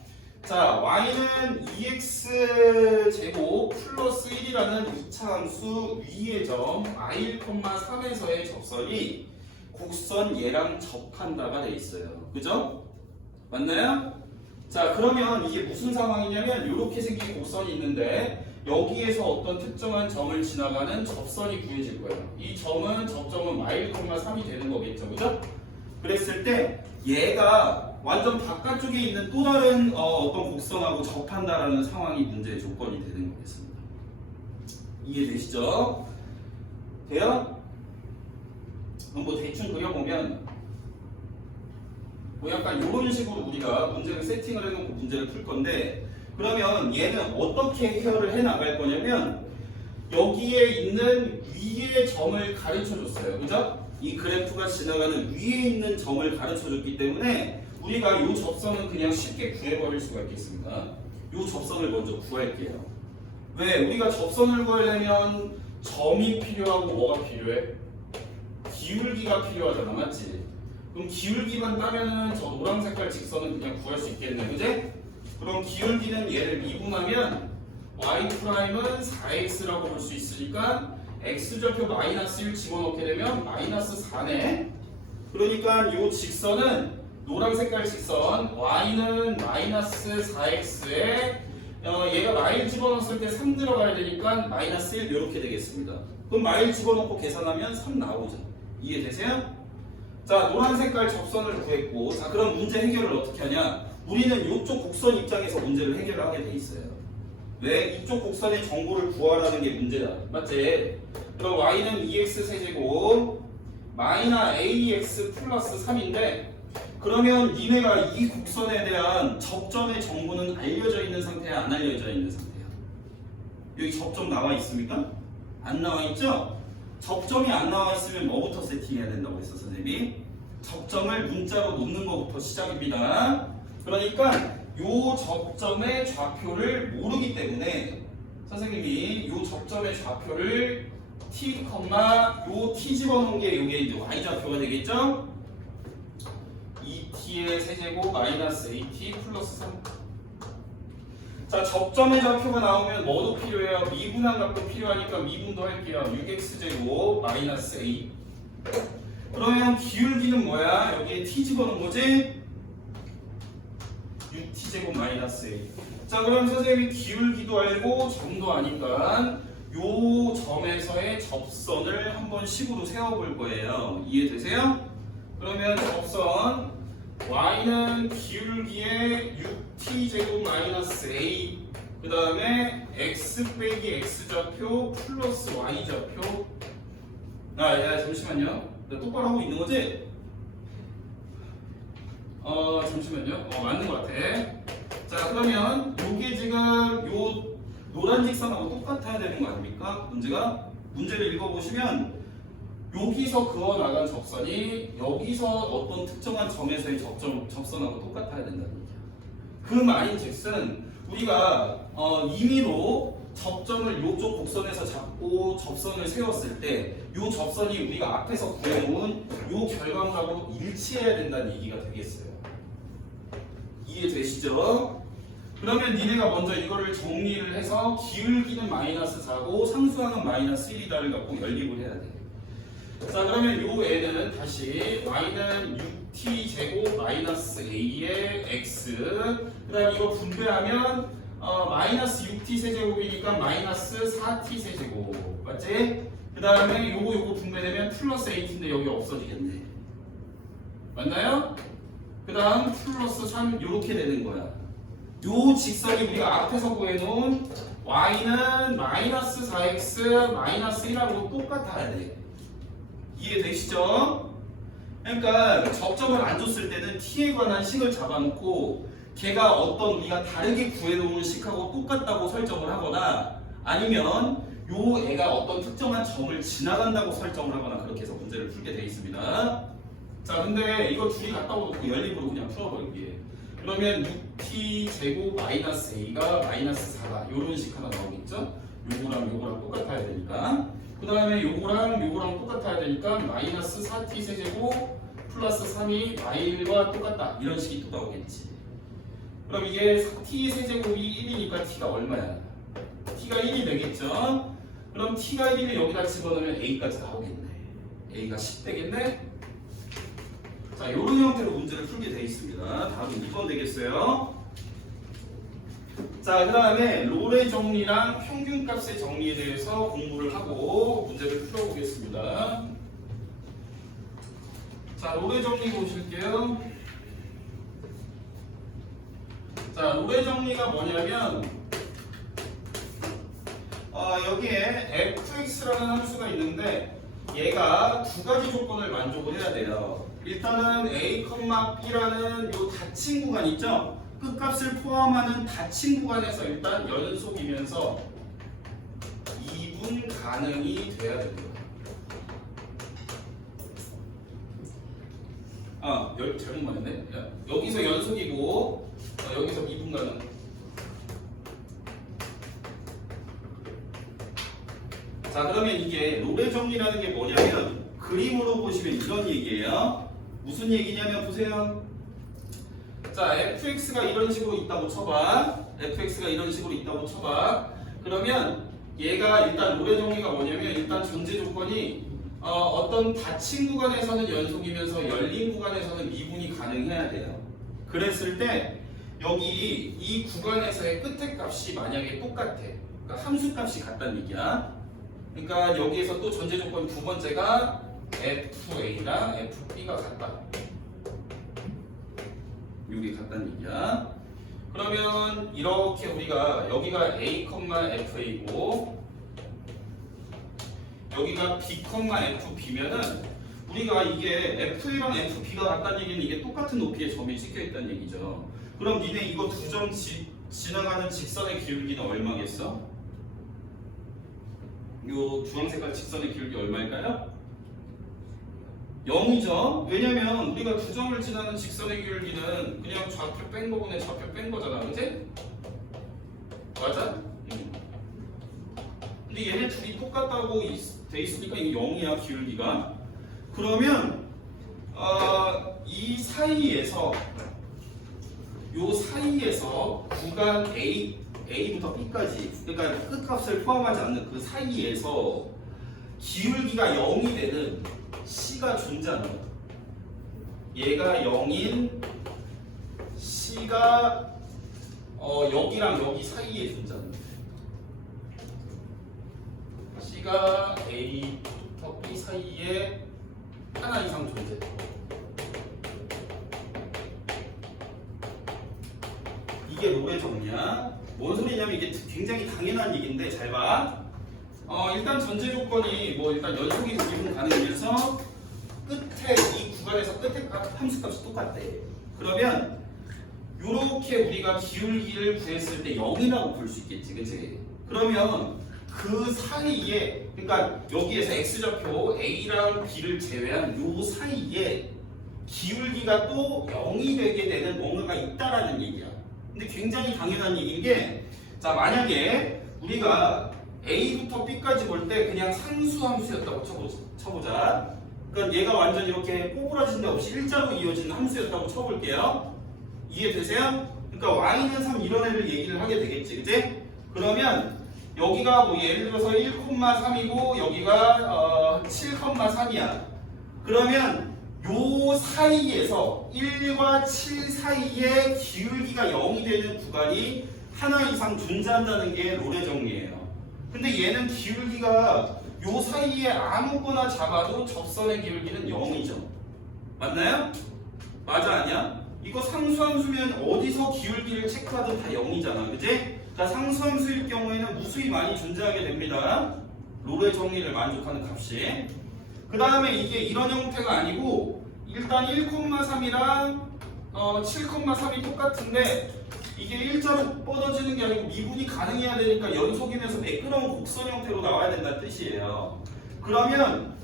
자, y는 2x 제곱 플러스 1이라는 2차 함수 위의 점 i1,3에서의 접선이 곡선 얘랑 접한다가 돼 있어요. 그죠? 맞나요? 자, 그러면 이게 무슨 상황이냐면 이렇게 생긴 곡선이 있는데 여기에서 어떤 특정한 점을 지나가는 접선이 구해질 거예요. 이 점은 접점은 y1,3이 되는 거겠죠. 그죠? 그랬을 때 얘가 완전 바깥쪽에 있는 또 다른 어떤 곡선하고 접한다라는 상황이 문제의 조건이 되는 거겠습니다. 이해되시죠? 돼요? 그럼 뭐 대충 그려보면 뭐 약간 이런 식으로 우리가 문제를 세팅을 해놓고 문제를 풀 건데, 그러면 얘는 어떻게 해결을 해 나갈 거냐면 여기에 있는 위의 점을 가르쳐 줬어요. 그죠? 이 그래프가 지나가는 위에 있는 점을 가르쳐 줬기 때문에 우리가 이 접선은 그냥 쉽게 구해버릴 수가 있겠습니다. 이 접선을 먼저 구할게요. 왜? 우리가 접선을 구하려면 점이 필요하고 뭐가 필요해? 기울기가 필요하잖아. 맞지? 그럼 기울기만 따면은 저 노란 색깔 직선은 그냥 구할 수 있겠네. 그지? 그럼 기울기는 얘를 미분하면 y 프라임은 4x라고 볼 수 있으니까 x좌표 마이너스 1 집어넣게 되면 마이너스 4네. 그러니까 이 직선은 노란 색깔 직선 y는 마이너스 4x에 얘가 마일 집어넣었을 때 3 들어가야 되니까 마이너스 1 이렇게 되겠습니다. 그럼 마일 집어넣고 계산하면 3 나오죠. 이해되세요? 자, 노란 색깔 접선을 구했고, 자, 그럼 문제 해결을 어떻게 하냐? 우리는 이쪽 곡선 입장에서 문제를 해결하게 돼 있어요. 왜? 이쪽 곡선의 정보를 구하라는 게 문제다. 맞지? 그럼 y는 2x 세제곱 마이너 ax 플러스 3인데, 그러면 니네가 이 곡선에 대한 접점의 정보는 알려져 있는 상태야, 안 알려져 있는 상태야? 여기 접점 나와 있습니까? 안 나와 있죠? 접점이 안 나와 있으면 뭐부터 세팅해야 된다고 했어, 선생님이? 접점을 문자로 놓는 것부터 시작입니다. 그러니까 요 접점의 좌표를 모르기 때문에 선생님이 요 접점의 좌표를 t, 요 t 집어넣은 게 요게 이제 y 좌표가 되겠죠? 2t의 세제곱 마이너스 at 플러스 3. 자, 접점의 좌표가 나오면 뭐도 필요해요? 미분한 값도 필요하니까 미분도 할게요. 6x제곱 마이너스 a. 그러면 기울기는 뭐야? 여기에 t 집어넣은 거지? 6t제곱 마이너스 a. 자, 그럼 선생님이 기울기도 알고 점도 아니까 요 점에서의 접선을 한번 식으로 세워볼 거예요. 이해되세요? 그러면 접선 y는 기울기의 6t제곱 마이너스 a, 그 다음에 x 빼기 x좌표 플러스 y좌표. 야, 잠시만요. 나 똑바로 하고 있는 거지? 잠시만요. 맞는 것 같아. 자, 그러면 요게 지금 요 노란 직선하고 똑같아야 되는 거 아닙니까? 문제를 읽어보시면 여기서 그어 나간 접선이 여기서 어떤 특정한 점에서의 접선하고 똑같아야 된다는 얘기야. 그 말인즉슨 우리가 임의로 접점을 이쪽 곡선에서 잡고 접선을 세웠을 때 이 접선이 우리가 앞에서 구해놓은 이 결과물하고 일치해야 된다는 얘기가 되겠어요. 이해되시죠? 그러면 니네가 먼저 이거를 정리를 해서 기울기는 마이너스 4고 상수항은 마이너스 1이다를 갖고 연립을 해야 돼. 자, 그러면 요 애는 다시 y는 6t 제곱 마이너스 a의 x, 그 다음 이거 분배하면 마이너스 6t 세제곱이니까 마이너스 4t 세제곱, 맞지? 그 다음에 요거 분배되면 플러스 8인데 여기 없어지겠네. 맞나요? 그 다음 플러스 3 요렇게 되는 거야. 요 직선이 우리가 앞에서 구해놓은 y는 마이너스 4x 마이너스 1하고 똑같아야 돼. 이해되시죠? 그러니까 접점을 안 줬을 때는 t에 관한 식을 잡아놓고 걔가 어떤 우리가 다르게 구해놓은 식하고 똑같다고 설정을 하거나 아니면 요 애가 어떤 특정한 점을 지나간다고 설정을 하거나 그렇게 해서 문제를 풀게 돼 있습니다. 자, 근데 이거 둘이 갖다 놓고 연립으로 그냥 풀어버릴게. 그러면 6t 제곱 마이너스 a가 마이너스 4다. 요런 식 하나 나오겠죠? 요거랑 똑같아야 되니까. 그 다음에 요거랑 똑같아야 되니까 마이너스 4t 세제곱 플러스 3이 y과 똑같다. 이런 식이 또 나오겠지. 그럼 이게 t 세제곱이 1이니까 t가 얼마야? t가 1이 되겠죠? 그럼 t가 1이면 여기다 집어넣으면 a까지 나오겠네. a가 10 되겠네? 자, 이런 형태로 문제를 풀게 되어 있습니다. 다음은 2번 되겠어요. 자, 그 다음에 롤의 정리랑 평균값의 정리에 대해서 공부를 하고 문제를 풀어보겠습니다. 자, 롤의 정리 보실게요. 자, 롤의 정리가 뭐냐면 여기에 fx라는 함수가 있는데 얘가 두 가지 조건을 만족을 해야 돼요. 일단은 a, b라는 요 닫힌 구간 있죠? 끝값을 포함하는 닫힌 구간에서 일단 연속이면서 이분 가능이 돼야 됩니다. 잘못 말했네. 여기서 연속이고 여기서 미분 가능. 자, 그러면 이게 롤의 정리라는 게 뭐냐면 그림으로 보시면 이런 얘기예요. 무슨 얘기냐면 보세요. 자, fx가 이런 식으로 있다고 쳐봐. fx가 이런 식으로 있다고 쳐봐. 그러면 얘가 일단 롤의 정리가 뭐냐면 일단 전제 조건이 어떤 닫힌 구간에서는 연속이면서 열린 구간에서는 미분이 가능해야 돼요. 그랬을 때 여기 이 구간에서의 끝의 값이 만약에 똑같아. 그러니까 함수 값이 같다는 얘기야. 그러니까 여기에서 또 전제 조건 두 번째가 FA랑 FB가 같다. 이게 같다는 얘기야. 그러면 이렇게 우리가 여기가 A, FA고 여기가 B, FB면은 우리가 이게 FA랑 FB가 같다는 얘기는 이게 똑같은 높이의 점이 찍혀 있다는 얘기죠. 그럼 니네 이거 두 점 지나가는 직선의 기울기는 얼마겠어? 요 주황색깔 직선의 기울기 얼마일까요? 0이죠. 왜냐면 우리가 두 점을 지나는 직선의 기울기는 그냥 좌표 뺀 거분에 좌표 뺀 거잖아, 그치? 맞아? 근데 얘네 둘이 똑같다고 돼 있으니까 이게 0이야, 기울기가. 그러면 이 사이에서 요 사이에서 구간 A부터 B까지, 그러니까 끝값을 포함하지 않는 그 사이에서 기울기가 0이 되는 C가 존재하는 거야. 얘가 0인 C가 여기랑 여기 사이에 존재하는 거야. C가 A부터 B 사이에 하나 이상 존재. 이게 롤의 정리야. 뭔 소리냐면 이게 굉장히 당연한 얘기인데 잘 봐. 일단 전제 조건이 뭐 일단 연속이 미분 가능하면서 끝에 이 구간에서 끝에 함수값이 똑같대. 그러면 요렇게 우리가 기울기를 구했을 때 0이라고 볼 수 있겠지, 그치? 그러면 그 사이에, 그러니까 여기에서 x좌표 A랑 B를 제외한 요 사이에 기울기가 또 0이 되게 되는 뭔가가 있다라는 얘기야. 근데 굉장히 당연한 얘기인 게, 자, 만약에 우리가 A부터 B까지 볼 때 그냥 상수함수였다고 쳐보자. 그러니까 얘가 완전 이렇게 꼬부라진 데 없이 일자로 이어지는 함수였다고 쳐볼게요. 이해되세요? 그러니까 y는 3 이런 애를 얘기를 하게 되겠지, 그치? 그러면 여기가 뭐 예를 들어서 1,3이고 여기가 7,3이야. 그러면 요 사이에서 1과 7 사이에 기울기가 0이 되는 구간이 하나 이상 존재한다는 게 롤의 정리예요. 근데 얘는 기울기가 요 사이에 아무거나 잡아도 접선의 기울기는 0이죠. 맞나요? 맞아, 아니야? 이거 상수함수면 어디서 기울기를 체크하든 다 0이잖아, 그치? 자, 상수함수일 경우에는 무수히 많이 존재하게 됩니다. 롤의 정리를 만족하는 값이. 그 다음에 이게 이런 형태가 아니고 일단 1,3이랑 7,3이 똑같은데 이게 일자로 뻗어지는 게 아니고 미분이 가능해야 되니까 연속이면서 매끄러운 곡선 형태로 나와야 된다는 뜻이에요. 그러면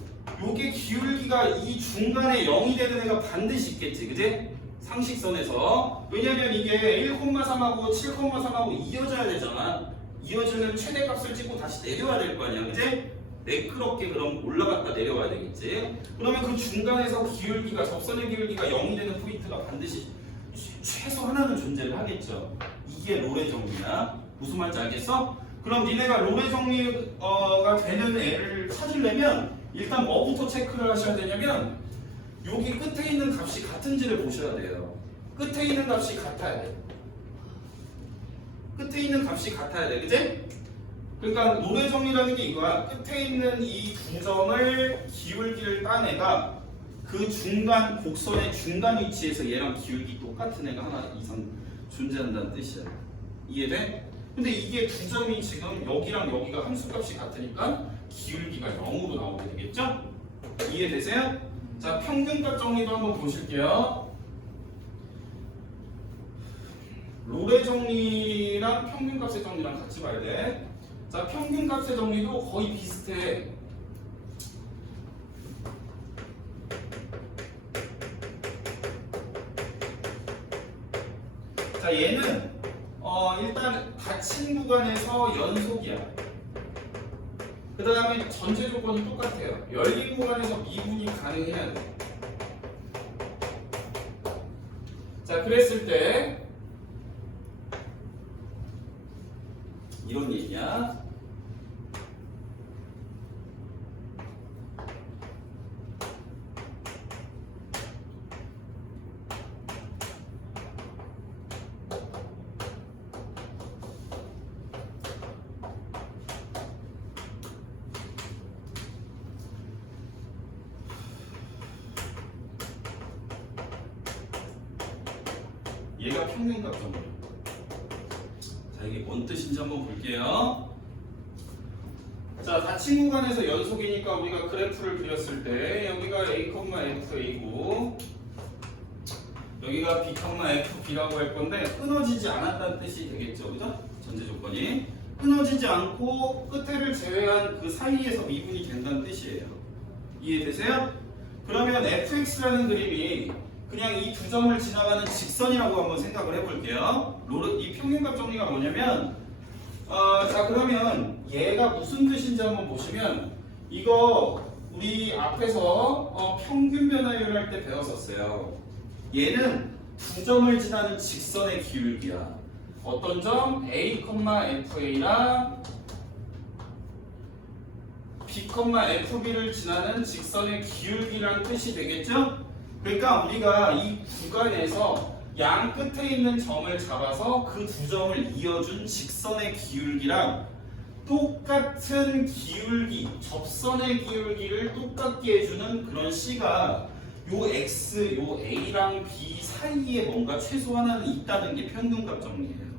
요게 기울기가 이 중간에 0이 되는 애가 반드시 있겠지, 그지? 상식선에서. 왜냐면 이게 1,3하고 7,3하고 이어져야 되잖아. 이어지는 최대값을 찍고 다시 내려와야 될 거 아니야, 그지? 매끄럽게 그럼 올라갔다 내려와야 되겠지. 그러면 그 중간에서 기울기가 접선의 기울기가 0이 되는 포인트가 반드시 최소 하나는 존재를 하겠죠. 이게 롤의 정리야. 무슨 말인지 알겠어? 그럼 니네가 롤의 정리가 되는 애를 찾으려면 일단 뭐부터 체크를 하셔야 되냐면 여기 끝에 있는 값이 같은지를 보셔야 돼요. 끝에 있는 값이 같아야 돼. 끝에 있는 값이 같아야 돼, 그치? 그러니까 롤의 정리라는 게 이거야. 끝에 있는 이 두 점을 기울기를 딴 애가 그 중간 곡선의 중간 위치에서 얘랑 기울기 똑같은 애가 하나 이상 존재한다는 뜻이야. 이해돼? 근데 이게 두 점이 지금 여기랑 여기가 함수값이 같으니까 기울기가 0으로 나오게 되겠죠? 이해되세요? 자, 평균값 정리도 한번 보실게요. 롤의 정리랑 평균값의 정리랑 같이 봐야 돼. 자, 평균값의 정리도 거의 비슷해. 자, 얘는 일단 닫힌 구간에서 연속이야. 그 다음에 전제 조건이 똑같아요. 열린 구간에서 미분이 가능해야 돼. 자, 그랬을 때 이런 얘기야. 얘가 평균값 정리. 자, 이게 뭔 뜻인지 한번 볼게요. 자, 닫힌 구간에서 연속이니까 우리가 그래프를 그렸을 때 여기가 A, FA고 여기가 B, FB라고 할 건데 끊어지지 않았다는 뜻이 되겠죠, 그죠? 전제 조건이 끊어지지 않고 끝에를 제외한 그 사이에서 미분이 된다는 뜻이에요. 이해되세요? 그러면 fx라는 그림이 그냥 이 두 점을 지나가는 직선이라고 한번 생각을 해볼게요. 이 평균값 정리가 뭐냐면 자, 그러면 얘가 무슨 뜻인지 한번 보시면 이거 우리 앞에서 평균 변화율 할 때 배웠었어요. 얘는 두 점을 지나는 직선의 기울기야. 어떤 점? A, FA랑 B, FB를 지나는 직선의 기울기란 뜻이 되겠죠? 그러니까 우리가 이 구간에서 양 끝에 있는 점을 잡아서 그 두 점을 이어준 직선의 기울기랑 똑같은 기울기, 접선의 기울기를 똑같게 해주는 그런 C가 요 X, 요 A랑 B 사이에 뭔가 최소 하나는 있다는 게 평균값 정리예요.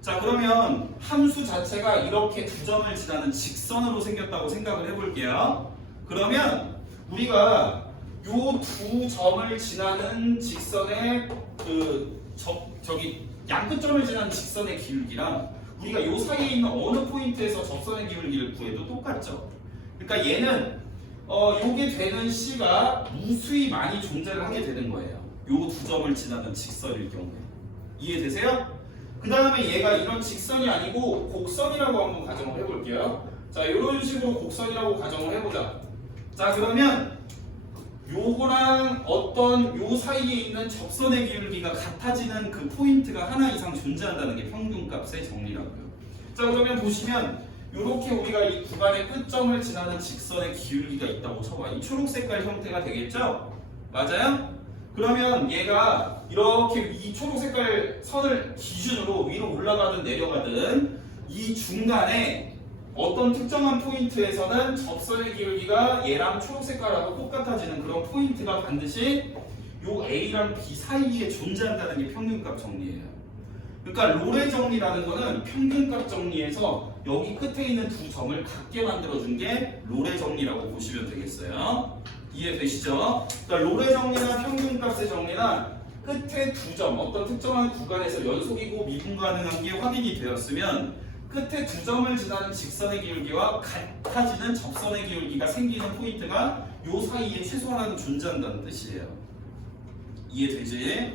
자, 그러면 함수 자체가 이렇게 두 점을 지나는 직선으로 생겼다고 생각을 해볼게요. 그러면 우리가 요 두 점을 지나는 직선의 양 끝점을 지나는 직선의 기울기랑 우리가 요 사이에 있는 어느 포인트에서 접선의 기울기를 구해도 똑같죠. 그러니까 얘는 요게 되는 C가 무수히 많이 존재를 하게 되는 거예요. 요 두 점을 지나는 직선일 경우에. 이해되세요? 그 다음에 얘가 이런 직선이 아니고 곡선이라고 한번 가정을 해볼게요. 자, 이런 식으로 곡선이라고 가정을 해보자. 자, 그러면 요거랑 어떤 요 사이에 있는 접선의 기울기가 같아지는 그 포인트가 하나 이상 존재한다는 게 평균값의 정리라고요. 자, 그러면 보시면 요렇게 우리가 이 구간의 끝점을 지나는 직선의 기울기가 있다고 쳐봐. 이 초록 색깔 형태가 되겠죠? 맞아요? 그러면 얘가 이렇게 이 초록 색깔 선을 기준으로 위로 올라가든 내려가든 이 중간에 어떤 특정한 포인트에서는 접선의 기울기가 얘랑 초록 색깔하고 똑같아지는 그런 포인트가 반드시 요 A랑 B 사이에 존재한다는 게 평균값 정리예요. 그러니까 롤의 정리라는 거는 평균값 정리에서 여기 끝에 있는 두 점을 같게 만들어준 게 롤의 정리라고 보시면 되겠어요. 이해되시죠? 그러니까 롤의 정리나 평균값의 정리나 끝에 두 점, 어떤 특정한 구간에서 연속이고 미분 가능한 게 확인이 되었으면 끝에 두 점을 지나는 직선의 기울기와 같아지는 접선의 기울기가 생기는 포인트가 요 사이에 최소 하나는 존재한다는 뜻이에요. 이해되지?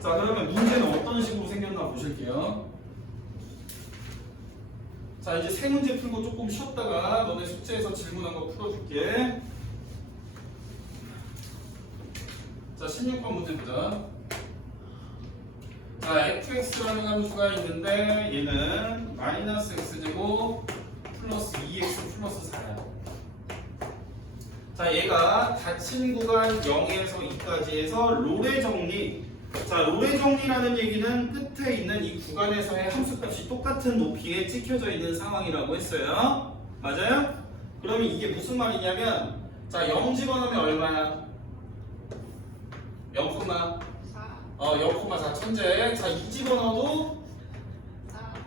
자, 그러면 문제는 어떤 식으로 생겼나 보실게요. 자, 이제 세 문제 풀고 조금 쉬었다가 너네 숙제에서 질문한 거 풀어줄게. 자, 16번 문제 보자. 자, fx라는 함수가 있는데 얘는 마이너스 x제곱 플러스 2x 플러스 4야. 자, 얘가 닫힌 구간 0에서 2까지에서 롤의 정리. 자, 롤의 정리라는 얘기는 끝에 있는 이 구간에서의 함수값이 똑같은 높이에 찍혀져 있는 상황이라고 했어요. 맞아요? 그러면 이게 무슨 말이냐면, 자, 0 집어넣으면 얼마야? 0,4 천재. 자, 2 집어넣어도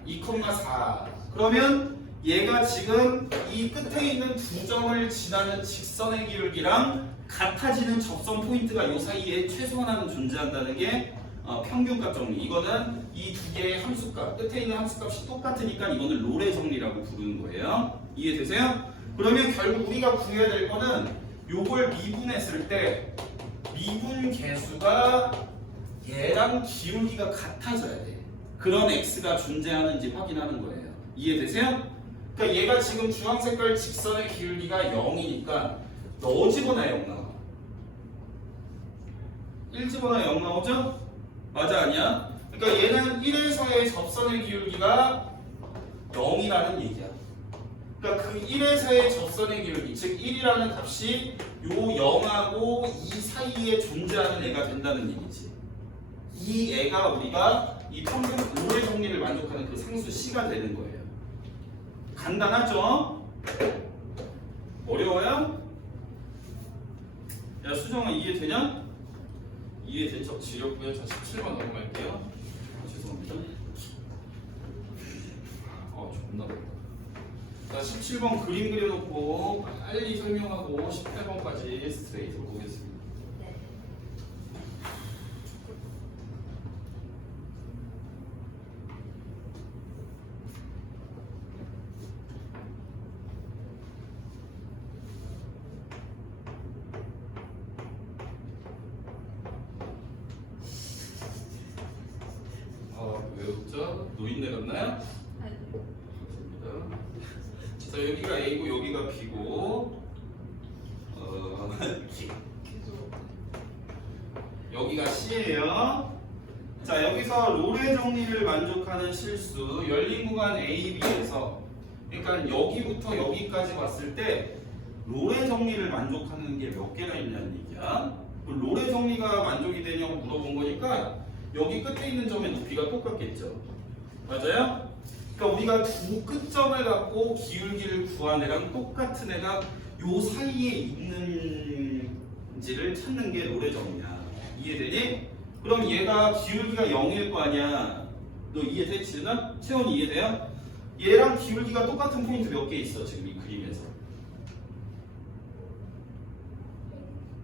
2,4. 그러면 얘가 지금 이 끝에 있는 두 점을 지나는 직선의 기울기랑 같아지는 접선 포인트가 이 사이에 최소한 존재한다는 게 평균값 정리. 이거는 이 두 개의 함수값, 끝에 있는 함수값이 똑같으니까 이거는 롤의 정리라고 부르는 거예요. 이해되세요? 그러면 결국 우리가 구해야 될 거는 요걸 미분했을 때 미분 계수가 얘랑 기울기가 같아져야 돼. 그런 x가 존재하는지 확인하는 거예요. 이해되세요? 그러니까 얘가 지금 주황색깔 직선의 기울기가 0이니까 너 집어넣어야 0 나와. 1 집어넣어야 0 나오죠? 맞아 아니야? 그러니까 얘는 1에서의 접선의 기울기가 0이라는 얘기야. 그러니까 그 1에서의 접선의 기울기, 즉 1이라는 값이 요 0하고 2 사이에 존재하는 애가 된다는 얘기지. 이 애가 우리가 이 평균 롤의 정리를 만족하는 그 상수 C가 되는 거예요. 간단하죠? 어려워요? 야, 수정아 이해되냐? 이해된 척 지렸고요. 자, 17번 넘어갈게요. 죄송합니다. 존나 어렵다. 자, 17번 그림 그려놓고 빨리 설명하고 18번까지 스트레이트로 보겠습니다. 왜 웃죠? 노인네 같나요? 감사합니다. 자, 여기가 A고 여기가 B고 여기가 C예요. 자, 여기서 롤의 정리를 만족하는 실수 열린 구간 A, B에서 그러니까 여기부터 여기까지 봤을 때 롤의 정리를 만족하는 게 몇 개나 있냐는 얘기야. 그 롤의 정리가 만족이 되냐고 물어본 거니까 여기 끝에 있는 점의 높이가 똑같겠죠. 맞아요? 그러니까 우리가 두 끝점을 갖고 기울기를 구한 애랑 똑같은 애가 요 사이에 있는지를 찾는 게 롤의 정리야. 이해되니? 그럼 얘가 기울기가 0일 거 아니야. 너 이해돼? 지은아? 채원이 이해돼요? 얘랑 기울기가 똑같은 포인트 몇 개 있어 지금 이 그림에서?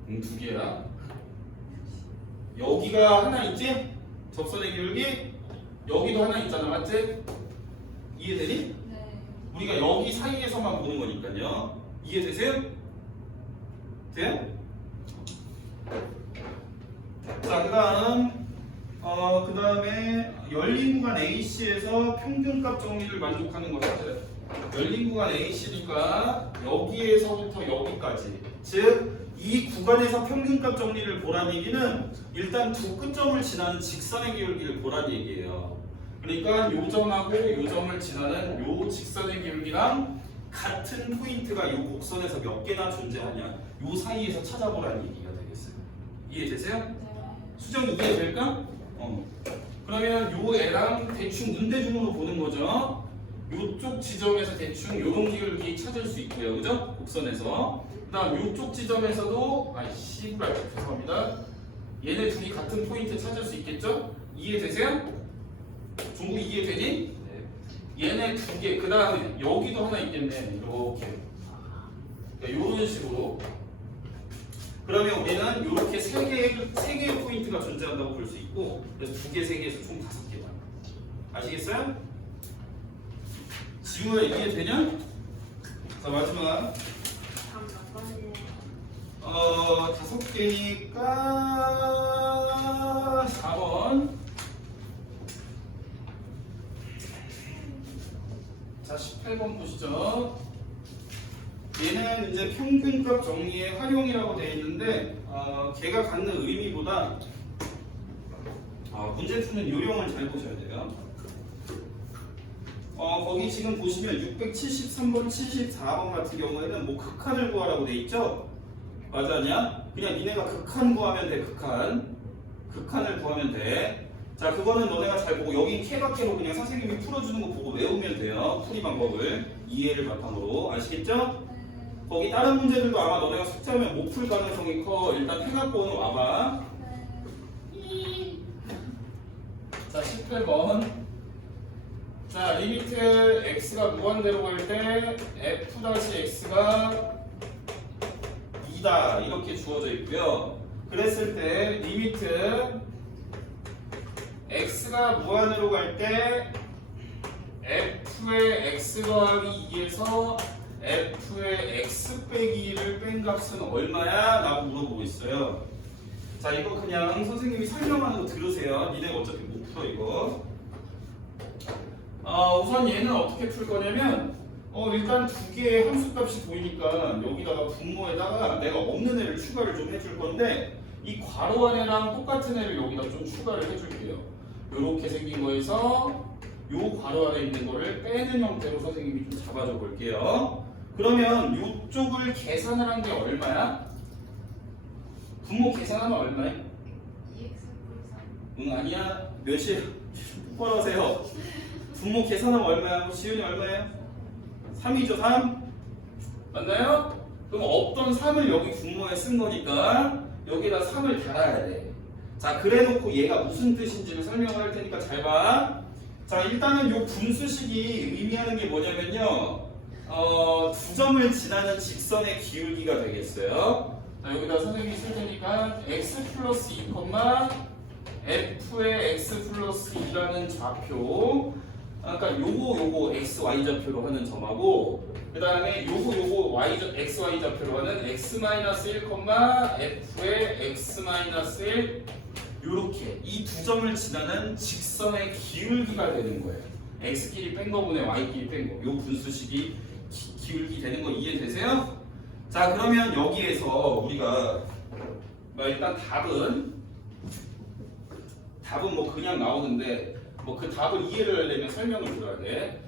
두 개야. 여기가 하나 있지? 접선의 기울기? 여기도 하나 있잖아, 맞지? 이해되니? 네. 우리가 여기 사이에서만 보는 거니까요. 이해되세요? 돼요? 자, 그 다음에 열린 구간 AC에서 평균값 정리를 만족하는 거 맞아요. 열린 구간 AC니까 여기에서부터 여기까지, 즉 이 구간에서 평균값 정리를 보란 얘기는 일단 두 끝점을 지나는 직선의 기울기를 보란 얘기예요. 그러니까 요 점하고 요 점을 지나는 요 직선의 기울기랑 같은 포인트가 요 곡선에서 몇 개나 존재하냐, 요 사이에서 찾아보라는 얘기가 되겠어요. 이해되세요? 네. 수정이 이해될까? 그러면 요 애랑 대충 눈대중으로 보는 거죠. 요쪽 지점에서 대충 요런 기울기 찾을 수 있고요. 그죠? 곡선에서. 그 다음 요쪽 지점에서도 죄송합니다. 얘네 둘이 같은 포인트 찾을 수 있겠죠? 이해되세요? 종국 이해되니? 네. 얘네 두 개, 그 다음에 여기도 하나 있겠네. 이렇게. 이런 식으로. 그러면 우리는 이렇게 세 개의 포인트가 존재한다고 볼 수 있고, 그래서 두 개, 세 개에서 총 5개만. 아시겠어요? 지우가 이해되냐? 자, 마지막. 5개니까 4번. 자, 18번 보시죠. 얘는 이제 평균값 정리의 활용이라고 되어 있는데 걔가 갖는 의미보다 문제 푸는 요령을 잘 보셔야 돼요. 거기 지금 보시면 673번, 74번 같은 경우에는 뭐 극한을 구하라고 돼 있죠? 맞았냐? 그냥 니네가 극한 구하면 돼, 극한. 극한을 구하면 돼. 자, 그거는 너네가 잘 보고 여기 K밖에로 그냥 선생님이 풀어주는 거 보고 외우면 돼요. 풀이 방법을. 이해를 바탕으로. 아시겠죠? 거기 다른 문제들도 아마 너네가 숙제하면 못 풀 가능성이 커. 일단 해갖고는 와봐. 자, 18번. 자, 리미트 x가 무한대로 갈 때 f-x가 2다 이렇게 주어져 있고요. 그랬을 때 리미트 x가 무한으로 갈 때 f의 x 더하기 2에서 f의 x 빼기 2를 뺀 값은 얼마야? 라고 물어보고 있어요. 자, 이거 그냥 선생님이 설명하는 거 들으세요. 니네 어차피 못 풀어 이거. 우선 얘는 어떻게 풀 거냐면 일단 두 개의 함수값이 보이니까 여기다가 분모에다가 내가 없는 애를 추가를 좀 해줄 건데 이 괄호 안에랑 똑같은 애를 여기다 좀 추가를 해줄게요. 요렇게 생긴 거에서 요 괄호 안에 있는 거를 빼는 형태로 선생님이 좀 잡아줘 볼게요. 그러면 요쪽을 계산을 한 게 얼마야? 분모 계산하면 얼마야? 2x 플러스 3. 응, 아니야. 몇이에요? 똑바로 하세요. 분모 계산하면 얼마야? 시윤이 얼마예요? 3이죠, 3? 맞나요? 그럼 없던 3을 여기 분모에 쓴 거니까 여기다 3을 달아야 돼. 자, 그래 놓고 얘가 무슨 뜻인지를 설명을 할 테니까 잘 봐. 자, 일단은 요 분수식이 의미하는 게 뭐냐면요. 두 점을 지나는 직선의 기울기가 되겠어요. 자, 여기다 선생님이 쓸 테니까 x 플러스 2, f의 x 플러스 2라는 좌표. 그러니까 요거 x, y 좌표로 하는 점하고 그 다음에 요거 x, y 좌표로 하는 x-1, f의 x-1 요렇게 이 두 점을 지나는 직선의 기울기가 되는 거예요. x끼리 뺀 거분에 y끼리 뺀 거. 요 분수식이 기울기 되는 거 이해되세요? 자, 그러면 여기에서 우리가 일단 답은 뭐 그냥 나오는데 뭐 그 답을 이해를 하려면 설명을 들어야 돼.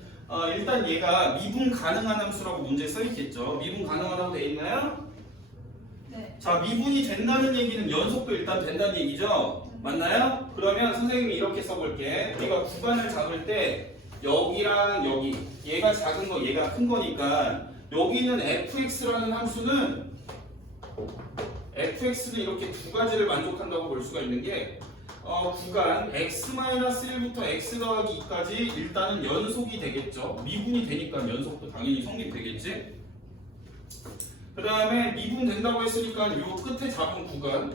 일단 얘가 미분 가능한 함수라고 문제에 써 있겠죠. 미분 가능하다고 돼 있나요? 네. 자, 미분이 된다는 얘기는 연속도 일단 된다는 얘기죠. 맞나요? 그러면 선생님이 이렇게 써볼게. 우리가 구간을 잡을 때 여기랑 여기 얘가 작은 거 얘가 큰 거니까 여기는 fx라는 함수는 fx는 이렇게 두 가지를 만족한다고 볼 수가 있는 게 구간 x-1부터 x 더하기 2까지 일단은 연속이 되겠죠. 미분이 되니까 연속도 당연히 성립되겠지. 그 다음에 미분 된다고 했으니까 요 끝에 잡은 구간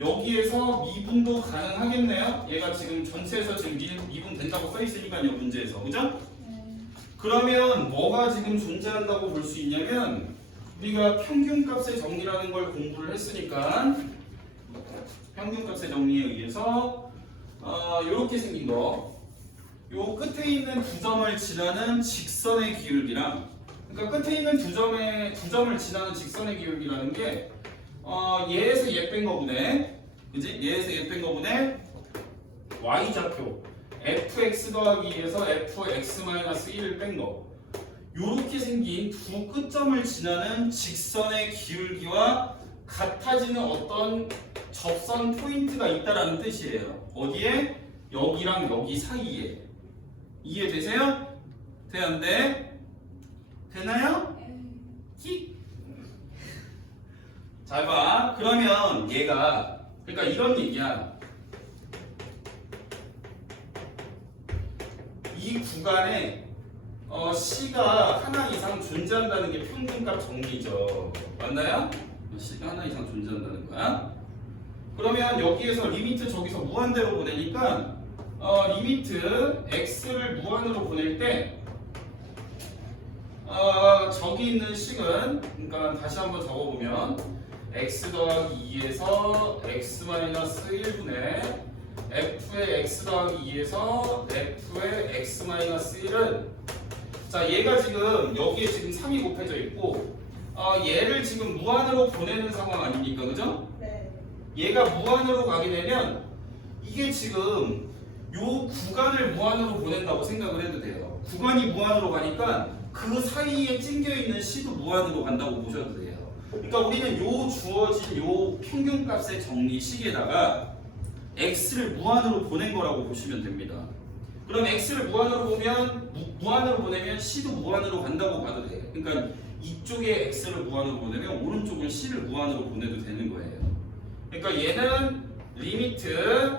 여기에서 미분도 가능하겠네요. 얘가 지금 전체에서 지금 미분 된다고 써 있으니까요, 문제에서. 그죠? 그러면 뭐가 지금 존재한다고 볼 수 있냐면 우리가 평균값의 정리라는 걸 공부를 했으니까 평균값의 정리에 의해서 이렇게 생긴 거, 요 끝에 있는 두 점을 지나는 직선의 기울기랑, 그러니까 끝에 있는 두 점을 지나는 직선의 기울기라는 게 얘에서 얘 뺀 거분에, 그지? 얘에서 얘 뺀 거분에 y 좌표 fx 더하기 2에서 fx-1을 뺀 거. 요렇게 생긴 두 끝점을 지나는 직선의 기울기와 같아지는 어떤 접선 포인트가 있다라는 뜻이에요. 어디에? 여기랑 여기 사이에. 이해되세요? 돼, 안 돼? 되나요? 히? 잘 봐. 그러면 얘가, 그러니까 이런 얘기야. 이 구간에 C가 하나 이상 존재한다는 게 평균값 정리죠. 맞나요? C가 하나 이상 존재한다는 거야. 그러면 여기에서 리미트 저기서 무한대로 보내니까 리미트 x를 무한으로 보낼 때 저기 있는 식은, 그러니까 다시 한번 적어보면 x 더하기 2에서 x-1분의 f의 x 더하기 2에서 f의 x-1은 자, 얘가 지금 여기에 지금 3이 곱해져 있고 얘를 지금 무한으로 보내는 상황 아닙니까? 그죠? 네. 얘가 무한으로 가게 되면 이게 지금 요 구간을 무한으로 보낸다고 생각을 해도 돼요. 구간이 무한으로 가니까 그 사이에 찡겨 있는 C도 무한으로 간다고 보셔도 돼요. 그러니까 우리는 요 주어진 요 평균값의 정리식에다가 x를 무한으로 보낸 거라고 보시면 됩니다. 그럼 x를 무한으로 무한으로 보내면 C도 무한으로 간다고 봐도 돼요. 그러니까 이쪽에 x를 무한으로 보내면 오른쪽은 C를 무한으로 보내도 되는 거예요. 그러니까 얘는 리미트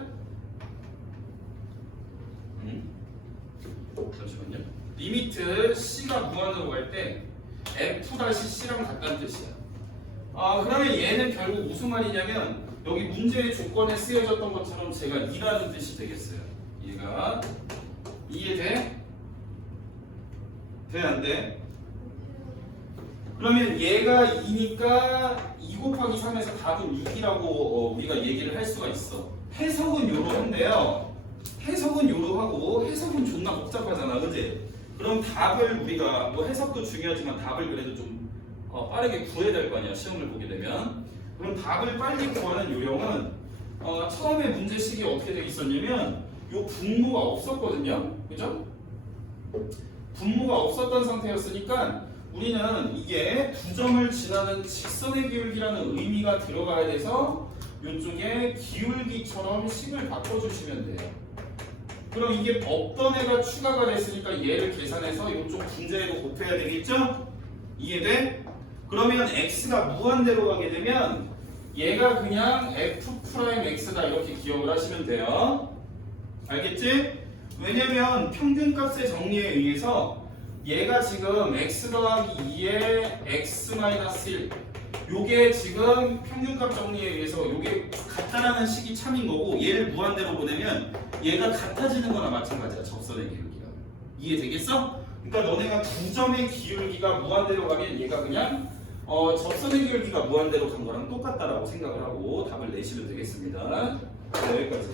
잠시만요. 리미트 C가 무한으로 갈 때 F-C랑 같다는 뜻이야. 그러면 얘는 결국 무슨 말이냐면 여기 문제의 조건에 쓰여졌던 것처럼 제가 2라는 뜻이 되겠어요. 얘가 이해돼? 돼? 안 돼? 그러면 얘가 2니까 2 곱하기 3에서 답은 6이라고 우리가 얘기를 할 수가 있어. 해석은 요러한데요. 해석은 요러하고 해석은 존나 복잡하잖아. 그지? 그럼 답을 우리가 뭐 해석도 중요하지만 답을 그래도 좀 빠르게 구해야 될 거 아니야. 시험을 보게 되면. 그럼 답을 빨리 구하는 요령은 처음에 문제식이 어떻게 되어 있었냐면 요 분모가 없었거든요. 그죠? 분모가 없었던 상태였으니까 우리는 이게 두 점을 지나는 직선의 기울기라는 의미가 들어가야 돼서 이쪽에 기울기처럼 식을 바꿔주시면 돼요. 그럼 이게 없던 애가 추가가 됐으니까 얘를 계산해서 이쪽 분자에도 곱해야 되겠죠? 이해돼? 그러면 x가 무한대로 가게 되면 얘가 그냥 f'x다 이렇게 기억을 하시면 돼요. 알겠지? 왜냐면 평균값의 정리에 의해서 얘가 지금 x 더하기 2에 x-1 요게 지금 평균값 정리에 의해서 요게 같다라는 식이 참인 거고 얘를 무한대로 보내면 얘가 같아지는 거나 마찬가지야. 접선의 기울기가. 이해되겠어? 그러니까 너네가 두 점의 기울기가 무한대로 가면 얘가 그냥 접선의 기울기가 무한대로 간 거랑 똑같다라고 생각을 하고 답을 내시면 되겠습니다. 네, 여기까지.